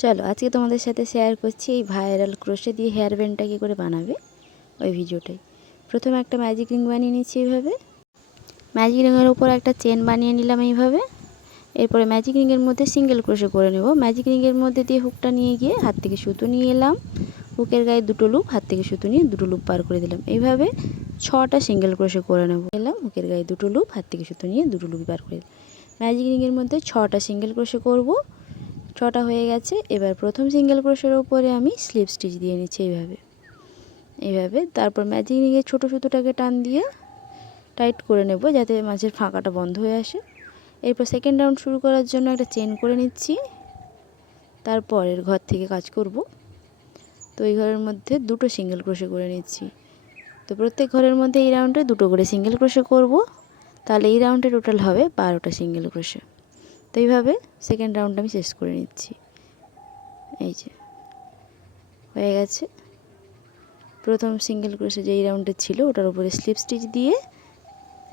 চলো আজকে তোমাদের সাথে শেয়ার করছি এই ভাইরাল ক্রোশে দিয়ে হেয়ার ব্যান্ডটা কী করে বানাবে ওই ভিডিওটাই। প্রথমে একটা ম্যাজিক রিং বানিয়ে নিচ্ছি এইভাবে। ম্যাজিক রিংয়ের উপর একটা চেন বানিয়ে নিলাম এইভাবে। এরপরে ম্যাজিক রিংয়ের মধ্যে সিঙ্গেল ক্রোশে করে নেব। ম্যাজিক রিংয়ের মধ্যে দিয়ে হুকটা নিয়ে গিয়ে হাত থেকে সুতো নিয়ে এলাম, হুকের গায়ে দুটো লুপ, হাত থেকে সুতো নিয়ে দুটো লুপ পার করে দিলাম। এইভাবে 6টা সিঙ্গেল ক্রোশে করে নেব। এলাম, হুকের গায়ে দুটো লুপ, হাত থেকে সুতো নিয়ে দুটো লুপ পার করে দিলাম। ম্যাজিক রিংয়ের মধ্যে 6টা সিঙ্গেল ক্রোশে করব। 6টা হয়ে গেছে। এবার প্রথম সিঙ্গেল ক্রোশের উপরে আমি স্লিপ স্টিচ দিয়ে নিচ্ছি এইভাবে। তারপর ম্যাজিক রিংয়ে ছোটো সুতোটাকে টান দিয়ে টাইট করে নেব যাতে মাঝের ফাঁকাটা বন্ধ হয়ে আসে। এরপর সেকেন্ড রাউন্ড শুরু করার জন্য একটা চেন করে নিচ্ছি। তারপরের ঘর থেকে কাজ করব। তো এই ঘরের মধ্যে দুটো সিঙ্গেল ক্রোশে করে নিচ্ছি। তো প্রত্যেক ঘরের মধ্যে এই রাউন্ডে দুটো করে সিঙ্গেল ক্রোশে করব। তাহলে এই রাউন্ডে টোটাল হবে 12টা সিঙ্গেল ক্রোশে। তো এইভাবে সেকেন্ড রাউন্ড আমি শেষ করে নিচ্ছি। এই যে হয়ে গেছে। প্রথম সিঙ্গেল ক্রোশে যেই রাউন্ডে ছিল ওটার উপরে স্লিপ স্টিচ দিয়ে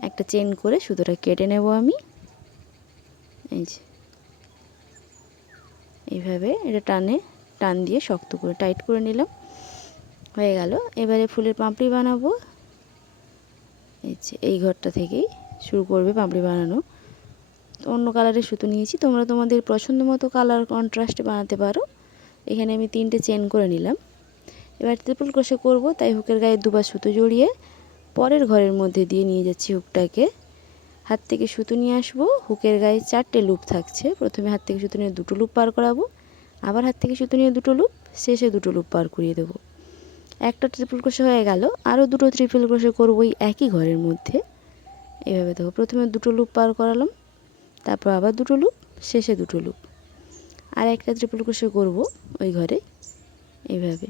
একটা চেন করে সুতোটা কেটে নেব আমি। এই যে এইভাবে এটা টান দিয়ে শক্ত করে টাইট করে নিলাম। হয়ে গেল। এবারে ফুলের পাপড়ি বানাবো। এই যে এই ঘরটা থেকেই শুরু করবে পাপড়ি বানানো। অন্য কালারের সুতো নিয়েছি, তোমরা তোমাদের পছন্দ মতো কালার কন্ট্রাস্টে বানাতে পারো। এখানে আমি 3টে চেন করে নিলাম। এবার ট্রিপল ক্রোশে করব, তাই হুকের গায়ে দুবার সুতো জড়িয়ে পরের ঘরের মধ্যে দিয়ে নিয়ে যাচ্ছি হুকটাকে। হাত থেকে সুতো নিয়ে আসবো, হুকের গায়ে 4টে লুপ থাকছে। প্রথমে হাত থেকে সুতো নিয়ে দুটো লুপ পার করাবো, আবার হাত থেকে সুতো নিয়ে দুটো লুপ, শেষে দুটো লুপ পার করিয়ে দেবো। একটা ট্রিপল ক্রোশে হয়ে গেল। আরও দুটো ট্রিপল ক্রোশে করবো এই একই ঘরের মধ্যে। এইভাবে দেখো, প্রথমে দুটো লুপ পার করালাম, তারপর আবার দুটো লুপ, শেষে দুটো লুপ। আর একটা ট্রিপল ক্রোশে করব ওই ঘরে। এইভাবে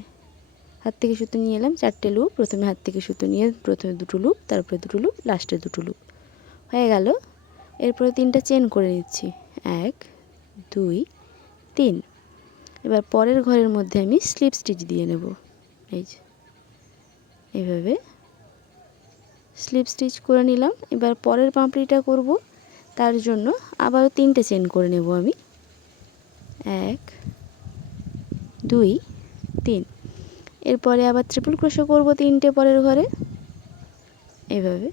হাত থেকে সুতো নিয়ে এলাম, 4টে লুপ, প্রথমে হাত থেকে সুতো নিয়ে প্রথমে দুটো লুপ, তারপরে দুটো লুপ, লাস্টে দুটো লুপ। হয়ে গেল। এরপরে 3টা চেন করে নিচ্ছি, 1 2 3। এবার পরের ঘরের মধ্যে আমি স্লিপ স্টিচ দিয়ে নেব। এই যে এইভাবে স্লিপ স্টিচ করে নিলাম। এবার পরের পাপড়িটা করব, তার জন্য আবারও 3টে চেন করে নেব আমি, 1 2 3। এরপরে আবার ট্রিপল ক্রোশে করব 3টে পরের ঘরে। এইভাবে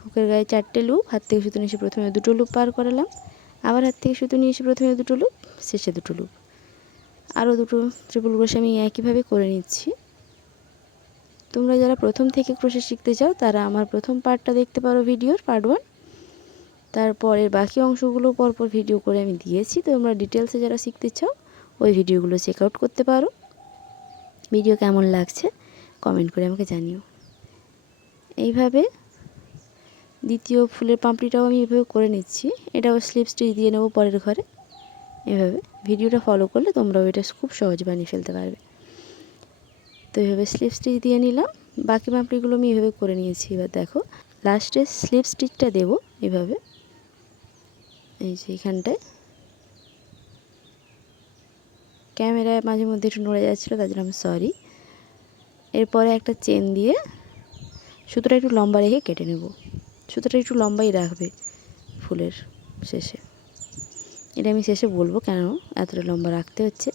হুকের গায়ে 4টে লুপ, হাত থেকে সুতো নিয়ে এসে প্রথমে দুটো লুপ পার করালাম, আবার হাত থেকে সুতো নিয়ে এসে প্রথমে দুটো লুপ, শেষে দুটো লুপ। আরও দুটো ট্রিপল ক্রোশে আমি একইভাবে করে নিচ্ছি। তোমরা যারা প্রথম থেকে ক্রোশে শিখতে চাও তারা আমার প্রথম পার্টটা দেখতে পারো, ভিডিওর পার্ট 1। তারপরের বাকি অংশগুলো পরপর ভিডিও করে আমি দিয়েছি। তোমরা ডিটেলসে যারা শিখতে চাও ওই ভিডিওগুলো চেক আউট করতে পারো। ভিডিও কেমন লাগছে কমেন্ট করে আমাকে জানিও। এইভাবে দ্বিতীয় ফুলের পাপড়িটাও আমি এভাবে করে নিচ্ছি। এটাও স্লিপ স্টিচ দিয়ে নেব পরের ঘরে। এভাবে ভিডিওটা ফলো করলে তোমরাও এটা খুব সহজে বানিয়ে ফেলতে পারবে। তো এইভাবে স্লিপ স্টিচ দিয়ে নিলাম। বাকি পাপড়িগুলো আমি এভাবে করে নিয়েছি। এবার দেখো লাস্টে স্লিপ স্টিচটা দেবো এভাবে। এই যে এখানটায় ক্যামেরায় মাঝে মধ্যে একটু নড়ে যাচ্ছিলো, তার জন্য আমি সরি। এরপরে একটা চেন দিয়ে সুতোটা একটু লম্বা রেখে কেটে নেব। সুতোটা একটু লম্বাই রাখবে ফুলের শেষে। এটা আমি শেষে বলবো কেন এতটা লম্বা রাখতে হচ্ছে।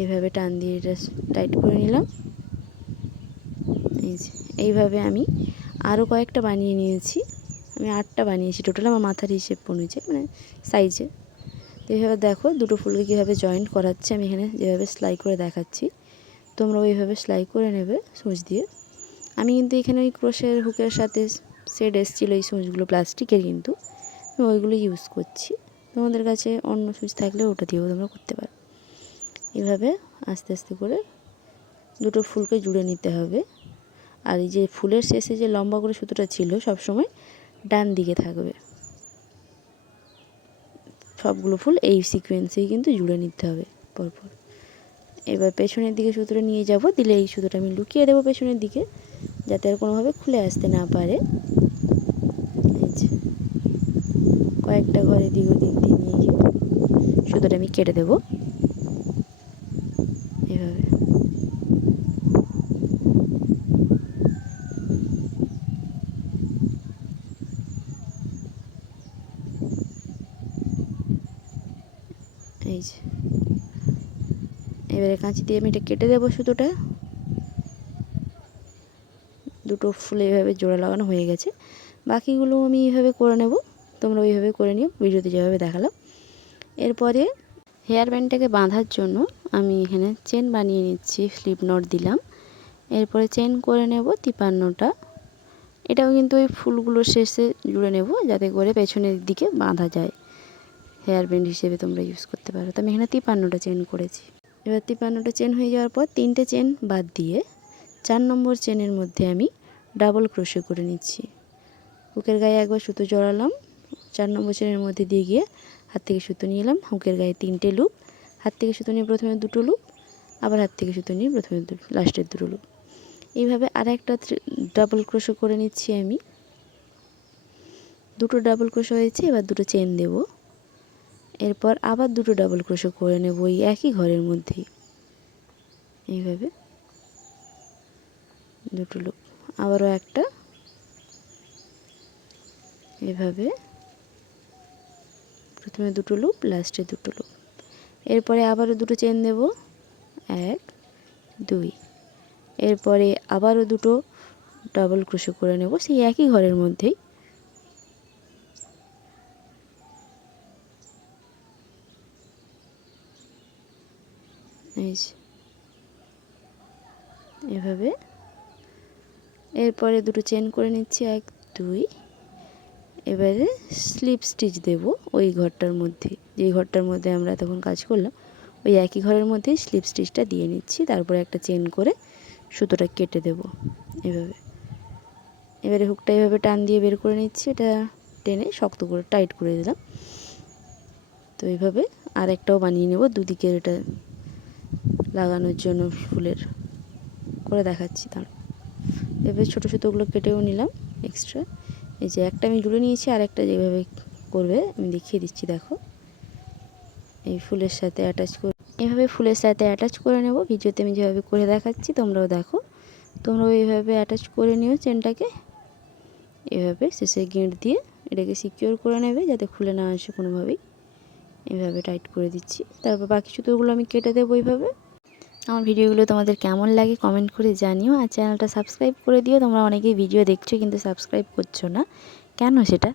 এইভাবে টান দিয়ে এটা টাইট করে নিলাম। এই যে এইভাবে আমি আরও কয়েকটা বানিয়ে নিয়েছি। আমি 8টা বানিয়েছি টোটাল, আমার মাথার হিসেব অনুযায়ী, মানে সাইজে। তো এইভাবে দেখো দুটো ফুলকে কীভাবে জয়েন্ট করাচ্ছে আমি এখানে যেভাবে সেলাই করে দেখাচ্ছি, তোমরা ওইভাবে সেলাই করে নেবে সূচ দিয়ে। আমি কিন্তু এখানে ওই ক্রোশের হুকের সাথে সেট এসেছিলো এই সূচগুলো প্লাস্টিকের, কিন্তু আমি ওইগুলো ইউজ করছি। তোমাদের কাছে অন্য সূচ থাকলে ওটা দিয়েও তোমরা করতে পারো। এইভাবে আস্তে আস্তে করে দুটো ফুলকে জুড়ে নিতে হবে। আর এই যে ফুলের শেষে যে লম্বা করে সুতোটা ছিল সবসময় ডান দিকে থাকবে। সবগুলো ফুল এই সিকোয়েন্সেই কিন্তু জুড়ে নিতে হবে পরপর। এবার পেছনের দিকে সুতোটা নিয়ে যাব, দিলে এই সুতোটা আমি লুকিয়ে দেবো পেছনের দিকে, যাতে আর কোনোভাবে খুলে আসতে না পারে। এই যে কয়েকটা ঘরে দিক ওদিক দিয়ে নিয়ে গিয়ে সুতোটা আমি কেটে দেবো এভাবে। এই যে এবারে কাঁচি দিয়ে আমি এটা কেটে দেবো সুতোটা। দুটো ফুল এইভাবে জোড়া লাগানো হয়ে গেছে, বাকিগুলো আমি এইভাবে করে নেব, তোমরা ওইভাবে করে নিও ভিডিওতে যেভাবে দেখালাম। এরপরে হেয়ার ব্যান্ডটাকে বাঁধার জন্য আমি এখানে চেন বানিয়ে নিচ্ছি, স্লিপ নট দিলাম। এরপরে চেন করে নেব 53টা। এটাও কিন্তু ওই ফুলগুলোর শেষে জুড়ে নেব, যাতে করে পেছনের দিকে বাঁধা যায়, হেয়ার ব্যান্ড হিসেবে তোমরা ইউজ করতে পারো। তো আমি এখানে 53টা চেন করেছি। এবার 53টা চেন হয়ে যাওয়ার পর 3টে চেন বাদ দিয়ে 4 নম্বর চেনের মধ্যে আমি ডাবল ক্রোশে করে নিচ্ছি। হুকের গায়ে একবার সুতো জড়ালাম, 4 নম্বর চেনের মধ্যে দিয়ে গিয়ে হাত থেকে সুতো নিয়ে এলাম, হুকের গায়ে 3টে লুপ, হাত থেকে সুতো নিয়ে প্রথমে 2টো লুপ, আবার হাত থেকে সুতো নিয়ে প্রথমে লাস্টের 2টো লুপ। এইভাবে আরেকটা ডাবল ক্রোশে করে নিচ্ছি আমি। 2টো ডাবল ক্রোশে হয়েছে, এবার 2টো চেন দেব। এরপর আবার 2টো ডাবল ক্রোশে করে নেব এই একই ঘরের মধ্যেই। এইভাবে 2টো লুপ, আবারও একটা, এভাবে প্রথমে 2টো লুপ, লাস্টে 2টো লুপ। এরপরে আবারও 2টো চেন দেব, 1 2। এরপরে আবারও 2টো ডাবল ক্রোশে করে নেব সেই একই ঘরের মধ্যেই। এই এভাবে। এরপরে 2টো চেন করে নিচ্ছি, 1 2। এবারে স্লিপ স্টিচ দেব ওই ঘরটার মধ্যে, যেই ঘরটার মধ্যে আমরা তখন কাজ করলাম ওই একই ঘরের মধ্যেই স্লিপ স্টিচটা দিয়ে নিচ্ছি। তারপরে একটা চেন করে সুতোটা কেটে দেব এভাবে। এবারে হুকটা এভাবে টান দিয়ে বের করে নিচ্ছি, এটা টেনে শক্ত করে টাইট করে দিলাম। তো এইভাবে আর একটাও বানিয়ে নেব দুদিকের, এটা লাগানোর জন্য ফুলের করে দেখাচ্ছি। তার এভাবে ছোটো সুতোগুলো কেটেও নিলাম এক্সট্রা। এই যে একটা আমি জুড়ে নিয়েছি, আর একটা যেভাবে করবে আমি দেখিয়ে দিচ্ছি, দেখো এই ফুলের সাথে অ্যাটাচ করে এভাবে ফুলের সাথে অ্যাটাচ করে নেব। ভিডিওতে আমি যেভাবে করে দেখাচ্ছি তোমরাও দেখো, তোমরাও এইভাবে অ্যাটাচ করে নিও চেনটাকে। এভাবে শেষে গিঁট দিয়ে এটাকে সিকিওর করে নেবে যাতে খুলে না আসে কোনোভাবেই। এভাবে টাইট করে দিচ্ছি। তারপর বাকি সুতোগুলো আমি কেটে দেবো এইভাবে। আমার ভিডিওগুলো তোমাদের কেমন লাগে কমেন্ট করে জানিও, আর চ্যানেলটা সাবস্ক্রাইব করে দিও। তোমরা অনেকেই ভিডিও দেখছো কিন্তু সাবস্ক্রাইব করছো না, কেন সেটা